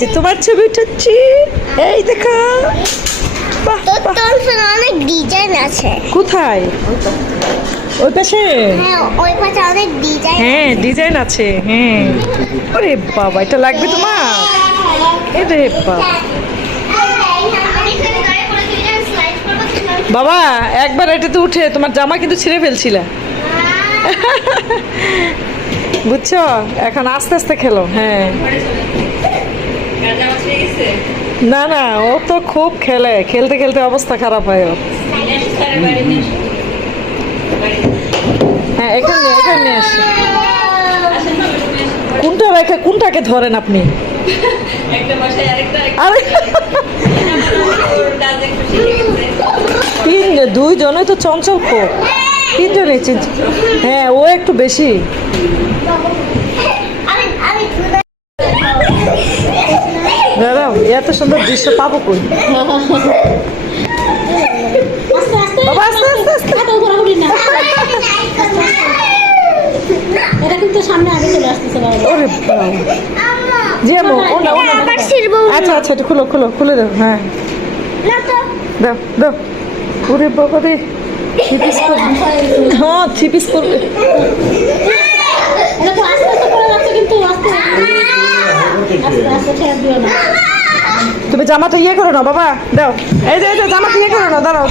যে তোমার ছবি উঠাচ্ছি, এই দেখো। বাহ, বাহ। তোর ফোনে অনেক ডিজাইন আছে। কোথায়? ওই পাশে? হ্যাঁ, ওই পাশে অনেক ডিজাইন। হ্যাঁ, ডিজাইন আছে। হ্যাঁ। আরে বাবা, এটা লাগবে তোমার? এরে বাবা। বাবা, একবার এটাতে উঠে তোমার জামা কিন্তু ছিঁড়ে ফেলছিলে। বুঝছো? এখন আস্তে আস্তে খেলো। হ্যাঁ। না না, ও তো খুব খেলে, খেলতে খেলতে অবস্থা খারাপ হয় ওর। হ্যাঁ, এখানে নিয়ে আসি। কোনটা রেখে কোনটাকে ধরেন আপনি? আরে দুইজনে তো চঞ্চল খুব, তিনজনে। হ্যাঁ, ও একটু বেশি। দাঁড়াও, এত সুন্দর দৃশ্য পাবো কই? বাবা, আস্তে আস্তে আস্তে। এটা কিন্তু সামনে আগে চলে আসতেছে বাবা। ওরে বাবা। জি আম্মু, ওনা ওনা। আচ্ছা আচ্ছা, একটু খুলো খুলো খুলে দাও। হ্যাঁ, দাও দাও। ওরে বাবা রে, থ্রি পিস করবে। হ্যাঁ, থ্রি পিস করবে। এটা তো আস্তে আস্তে করে যাচ্ছে, কিন্তু আস্তে আস্তে ছেড়ে দিও না। তুমি জামাটা ইয়ে করো না বাবা, দাও। এই যে জামাটা ইয়ে করো না, দাঁড়াও।